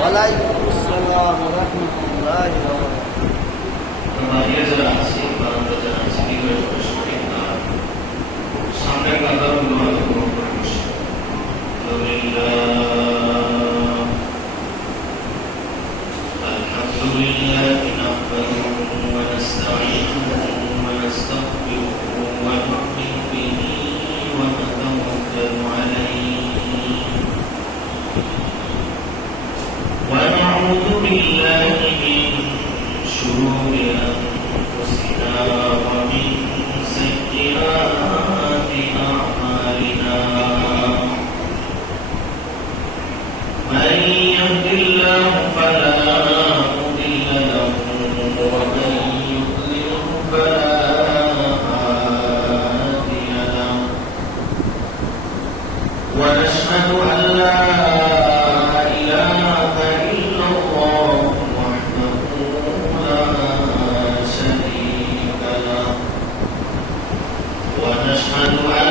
وعليكم السلام ورحمة الله الحمد لله نحمده ونستعينه ونستغفره ونؤمن به ونتوكل عليه ونعوذ بالله سبحانه وتعالى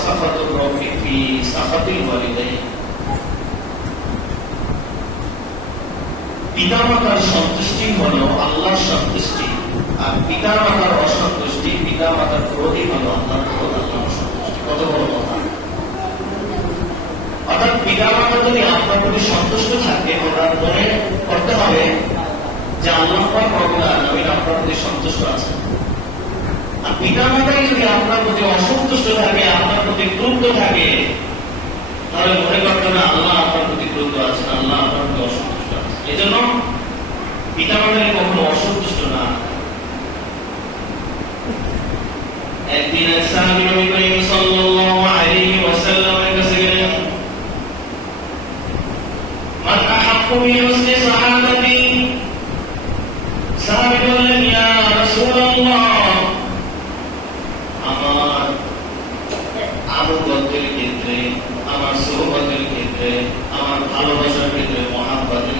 وسخط الرب في سخط الوالدين পিতামাতার সন্তুষ্টি হলো আল্লাহর সন্তুষ্টি আর পিতামাতার অসন্তুষ্টি পিতামাতার ক্রোধই হলো আল্লাহর ক্রোধ আল্লাহর অসন্তুষ্টি কত বড় কথা অর্থাৎ পিতামাতা যদি আপনার প্রতি সন্তুষ্ট থাকে ওনার মনে করতে হবে যে আল্লাহ পাক রব্বুল আলামিন আপনার প্রতি সন্তুষ্ট আছেন আর পিতামাতাই যদি আপনার প্রতি অসন্তুষ্ট থাকে, আপনার প্রতি ক্রুদ্ধ থাকে, তাহলে মনে করতে না, আল্লাহ আপনার প্রতি ক্রুদ্ধ আছেন, আল্লাহ আপনার প্রতি অসন্তুষ্ট আছেন। এই জন্য পিতামাতাকে কখনো অসন্তুষ্ট না। একদিন এক সাহাবী নবী সাল্লাল্লাহু আলাইহি ওয়াসাল্লামের কাছে গেলেন। মান আহাক্কু বিহুসনি সাহাবাতি সাহাবী বললেন ইয়া রাসূলুল্লাহ আমার আনুগত্যের ক্ষেত্রে আমার সোহবতের ক্ষেত্রে আমার ভালোবাসার ক্ষেত্রে মহাব্বতের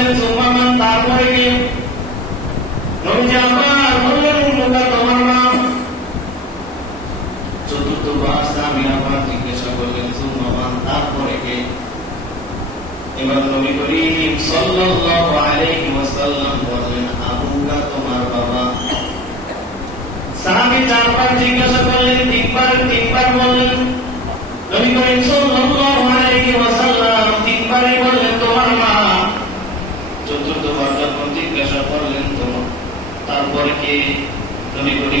আবার বললেন উম্মুকা তোমার মা চতুর্থবার সাহাবী আবার জিজ্ঞাসা করলেন সুম্মা মা তারপরে কে এবার নবী করিম সাল্লাল্লাহু আলাইহি ওয়াসাল্লাম বললেন আবুকা তোমার বাবা সাহাবী জিজ্ঞাসা করলেন, তিনবার তিনবার বললেন, নবী করিম সাল্লাল্লাহু আলাইহি ওয়াসাল্লাম তিনবারই বললেন তোমার মা চতুর্থবার যখন জিজ্ঞাসা করলেন তোমার তারপরে কি নবী করিম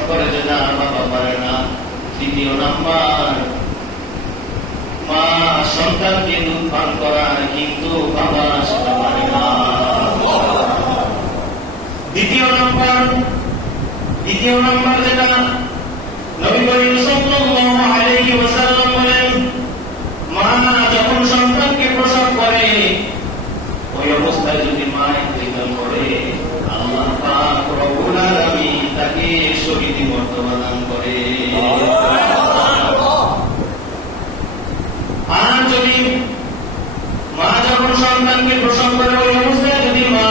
প্রসব যে না বাবা পারে না তৃতীয় নাম্বার। মা, সন্তানকে দুধ পান করার কিন্তু বাবা সেটা পারে না। দ্বিতীয় নাম্বার দ্বিতীয় নাম্বার যেটা নবী করিম সাল্লাল্লাহু আলাইহি ওয়াসাল্লাম বলেন মা যখন সন্তানকে প্রসব করে ওই অবস্থায় যদি মা ইন্তেকাল করে আল্লাহ পাক রব্বুল আলামিন তাকে শহীদি মর্তবা দান করে আর যদি মা যখন সন্তানকে প্রসব করে ওই অবস্থায় যদি মা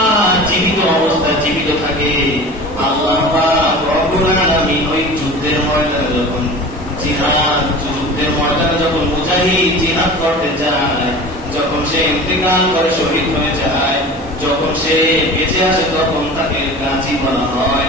জীবিত অবস্থায় জীবিত থাকে যখন সে ইন্তেকাল করে শহীদ হয়ে যায়, যখন সে বেঁচে আসে তখন তাকে গাছি বলা হয়।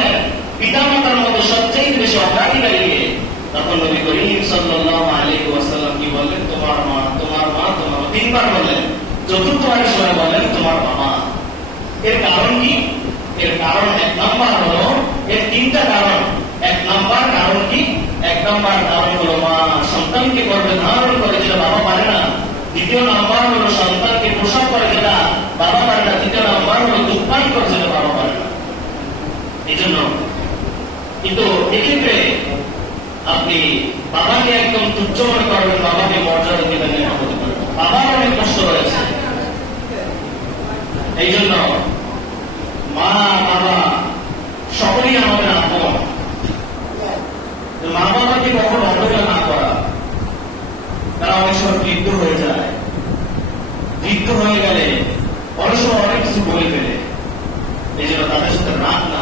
পিতামাতার মধ্যে সবচেয়ে বেশি অগ্রাধিকারীকে তখন নবী করিম সাল্লাল্লাহু আলাইহি ওয়াসাল্লাম কি বললেন? তোমার মা তোমার মা, তোমার। তিনবার বললেন, চতুর্থবার সময় বললেন, তোমার মামা। এর কারণ কি? এর কারণ এক নাম্বার হলো, এর তিনটা কারণ। এক নাম্বার কারণ কি? এক নাম্বার কারণ হলো মা সন্তানকে গর্ভে ধারণ করে যেটা বাবা পারে না। দ্বিতীয় নাম্বার হলো সন্তানকে প্রসব করে যেটা বাবা পারে না। তৃতীয় নাম্বার হলো দুধ করে যেটা বাবা পারে না। এই জন্য কিন্তু এক্ষেত্রে আপনি বাবাকে একদম তুচ্ছ মনে করবেন বাবাকে মর্যাদা দিবেন। বাবার অনেক কষ্ট রয়েছে এই জন্য মা, বাবা, সকলেই আমাদের আপন মা বাবাকে কখনো অবহেলা না করা। তারা অনেক সময় বৃদ্ধ হয়ে যায়। বৃদ্ধ হয়ে গেলে অনেক সময় অনেক কিছু বলে ফেলে। এই জন্য তাদের সাথে রাগ না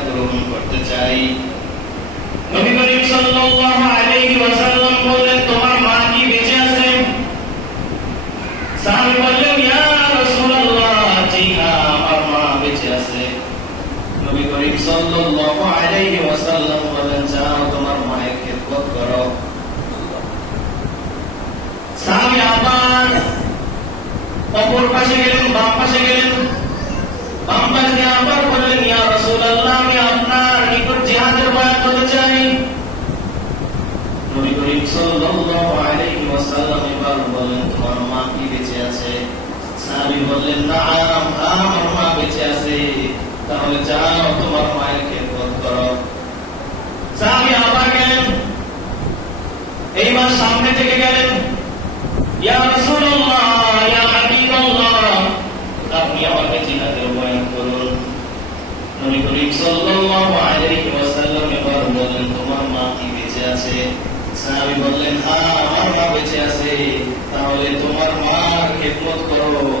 চাই নবী করিম সাল্লাল্লাহু আলাইহি ওয়াসাল্লাম বললেন তোমার মা কি বেঁচে আছে সাহাবী বললেন ইয়া রাসূলুল্লাহ জি হ্যাঁ আমার মা বেঁচে আছে নবী করিম সাল্লাল্লাহু আলাইহি ওয়াসাল্লাম বললেন যাও তোমার মায়ের খেদমত করো সাহাবী আবার অপর পাশে গেলেন বাম পাশে গেলেন বাম পাশে গিয়ে আবার বললেন ইয়া রাসূলুল্লাহ আমি আপনার নিকট জিহাদের বয়ান করতে চাই নবী করিম সাল্লাল্লাহু আলাইহি ওয়াসাল্লাম এবার বললেন তোমার মা কি বেঁচে আছে সাহাবী বললেন নাম আমার মা বেঁচে আছে। তাহলে যাও, তোমার মায়ের খেদমত করো। সাহাবী আবার গেলেন। এইবার সামনে থেকে গেলেন। মা কি হ্যাঁ মা বেঁচে আছে। তাহলে তোমার মার খেদমত করো।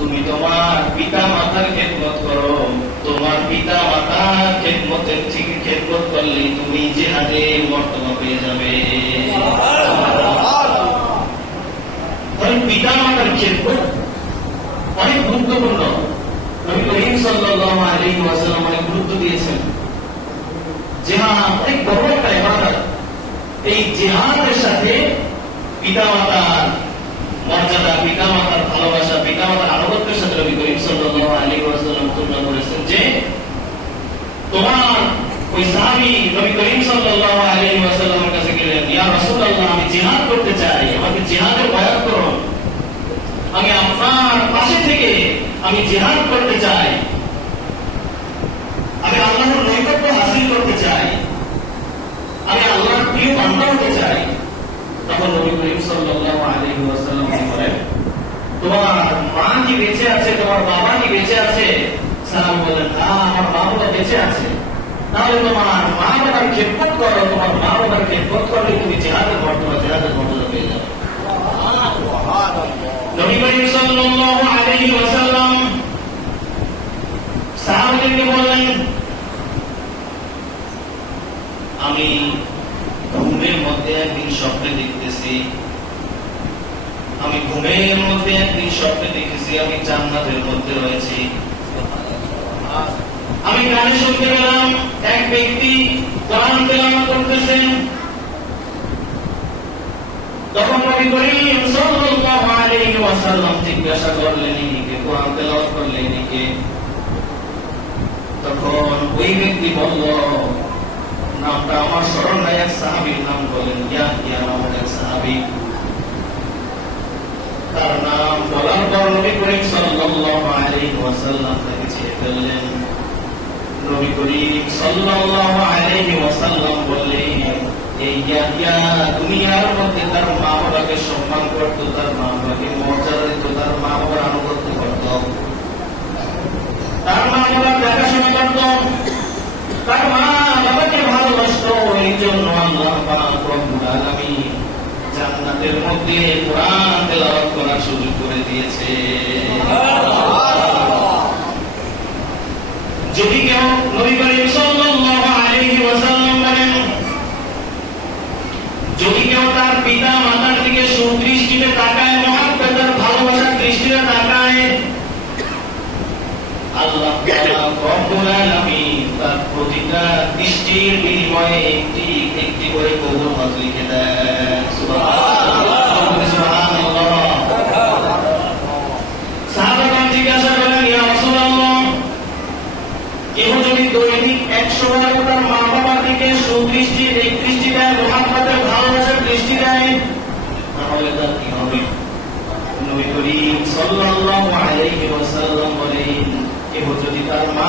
তুমি তোমার পিতা মাতার খেদমত করো। তোমার পিতা মাতার খেদমতের ঠিক খেদমত করলে তুমি জিহাদে মর্তবা পেয়ে যাবে। পিতা মাতার খেদমত। অনেক গুরুত্বপূর্ণ। নবী করিম সাল্লাল্লাহু আলাইহি ওয়াসাল্লাম অনেক গুরুত্ব দিয়েছেন। জিহাদ অনেক বড় একটা ইবাদত। এই জিহাদের সাথে পিতামাতার মর্যাদা, পিতামাতার ভালোবাসা, পিতামাতার আনুগত্যের সাথে নবী করিম সাল্লাল্লাহু যে আমি জিহাদ করতে চাই, আমাকে জিহাদের বয়াত করুন আমি আপনার পাশে থেকে আমি জিহাদ করতে চাই। আমি আল্লাহর নৈকট্য হাসিল করতে চাই। আমি আল্লাহর প্রিয় বান্দা হতে চাই। তখন নবী করিম সাল্লাল্লাহু আলাইহি ওয়াসাল্লাম বলেন তোমার মা কি বেঁচে আছে, তোমার বাবা কি বেঁচে আছে। সালাম বললেন হ্যাঁ আমার মা বাবা বেঁচে আছে। তাহলে তোমার মা বাবার খেদমত করো, তোমার মা বাবার খেদমত করলে তুমি জেহাদের বর্তমান, জেহাদের মর্যাদা পেয়ে যাবে নবী করিম সাল্লাল্লাহু আলাইহি ওয়াসাল্লাম সাহাবাদেরকে বললেন আমি ঘুমের মধ্যে একদিন স্বপ্নে দেখতেছি আমি ঘুমের মধ্যে একদিন আমি জান্নাতের মধ্যে রয়েছি। আমি গানে শুনতে গেলাম, এক ব্যক্তি কোরআন তেলাওয়াত করতেছেন। তখন নবী করিম সাল্লাল্লাহু আলাইহি ওয়াসাল্লাম জিজ্ঞাসা করলেন ইনিকে কোরআন তেলাওয়াত করলেন ইনিকে তখন ওই ব্যক্তি বলল, নামটা আমার স্মরণ নাই, এক সাহাবীর নাম বলেন ইয়া ইয়া নামক এক সাহাবী। তার নাম বলার পর নবী করিম সাল্লাল্লাহু আলাইহি ওয়াসাল্লাম তাকে ছেড়ে ফেললেন। নবী করিম সাল্লাল্লাহু আলাইহি ওয়াসাল্লাম বললেন, এই ইয়াহিয়া দুনিয়ার মধ্যে তার মা বাবাকে সম্মান করত, তার মা বাবাকে মর্যাদা দিত, তার মা বাবার আনুগত্য করত। তার মা বাবার দেখাশোনা করত, তার মা বাবাকে ভালোবাসত এই জন্য আল্লাহ পাক রব্বুল আলামিন মধ্যে কোরআন তেলাওয়াত করার সুযোগ করে দিয়েছে। যদি কেউ নবী করিম সাল্লাল্লাহু আলাইহি ওয়াসাল্লাম বলেন, যদি কেউ তার পিতা মাতার দিকে সুদৃষ্টিতে তাকায়, মহাব্বতের ভালোবাসার দৃষ্টিতে তাকায়, আল্লাহ তাআলা রব্বুল তার প্রতিটা দৃষ্টির বিনিময়ে একটি একটি করে কবুল হজ লিখে দেন। সুবহানাল্লাহ সাহাবাগণ জিজ্ঞাসা করলেন ইয়া রাসূলুল্লাহ কেউ যদি দৈনিক একশো বার তার মা বাবার দিকে সুদৃষ্টি এক দৃষ্টি দেয় মহাত্মাদের ভালোবাসার দৃষ্টি দেয় তাহলে তার কি হবে নবী করিম সাল্লাল্লাহু আলাইহি ওয়াসাল্লাম বলেন কেউ যদি তার মা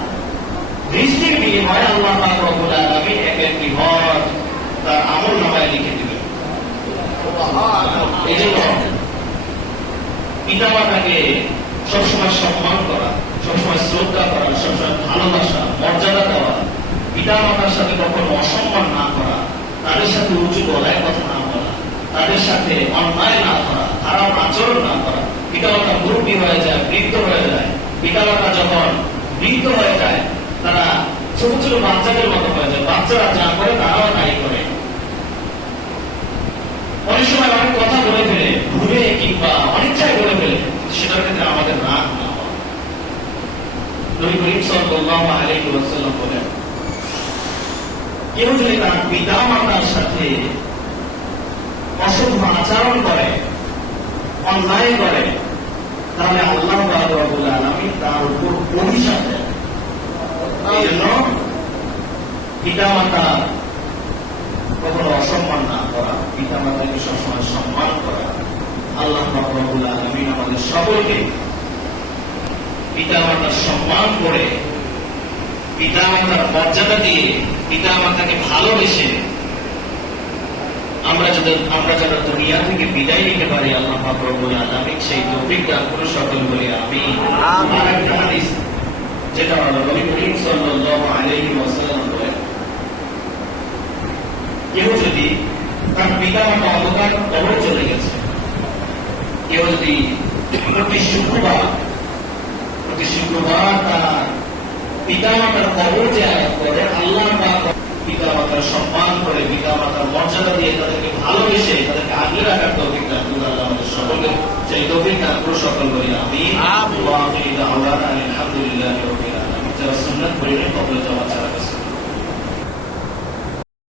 দৃষ্টির বিনিময়ে আল্লাহ পাক রব্বুল আলামিন এক একটি তার আমল নামায় লিখে দিবেন এই জন্য পিতামাতাকে সবসময় সম্মান করা সবসময় শ্রদ্ধা করা সবসময় ভালোবাসা মর্যাদা দেওয়া পিতামাতার সাথে কখনো অসম্মান না করা তাদের সাথে উঁচু গলায় কথা না বলা তাদের সাথে অন্যায় না করা খারাপ আচরণ না করা পিতামাতা মুরব্বী হয়ে যায় বৃদ্ধ হয়ে যায় পিতামাতা যখন বৃদ্ধ হয়ে যায় তারা ছোট ছোট বাচ্চাদের মতো হয়ে যায়। বাচ্চারা যা করে তারাও তাই করে। অনেক সময় অনেক কথা বলে ফেলে, ভুলে কিংবা অনিচ্ছায় বলে ফেলে, সেটার ক্ষেত্রে আমাদের রাগ না কেউ যদি তার পিতা মাতার সাথে অশুভ আচরণ করে, অন্যায় করে, তাহলে আল্লাহ রব্বুল তার উপর অভিশাপ দেন। এই জন্য পিতা মাতা কখনো অসম্মান না করা পিতা মাতাকে সবসময় সম্মান করা আল্লাহ রব্বুল আলামিন আমাদের সকলকে পিতা মাতার সম্মান করে পিতা মাতার মর্যাদা দিয়ে পিতা মাতাকে ভালোবেসে আমরা যদি আমরা যারা দুনিয়া থেকে বিদায় নিতে পারি আল্লাহ রব্বুল আলামিন সেই তৌফিক দান করে সকল বলি আমি। আর একটা হাদিস কেউ যদি তার পিতা মাতা অন্ধকার কবর চলে গেছে, কেউ যদি প্রতি শুক্রবার প্রতি শুক্রবার পিতা মাতার কবর জায়াত করে আল্লাহ পিতা মাতার সম্মান করে পিতা মাতার মর্যাদা দিয়ে তাদেরকে ভালোবেসে তাদেরকে আগলে রাখার দান করুন আল্লাহ সকলে সেই তৌফিক দান করুন সকল বলি আমিন ওয়া আমিন দাওয়ানা আলহামদুলিল্লাহ রাব্বিল আলামিন তাওসুন্নাত বলি কবুল জমা ছাড়া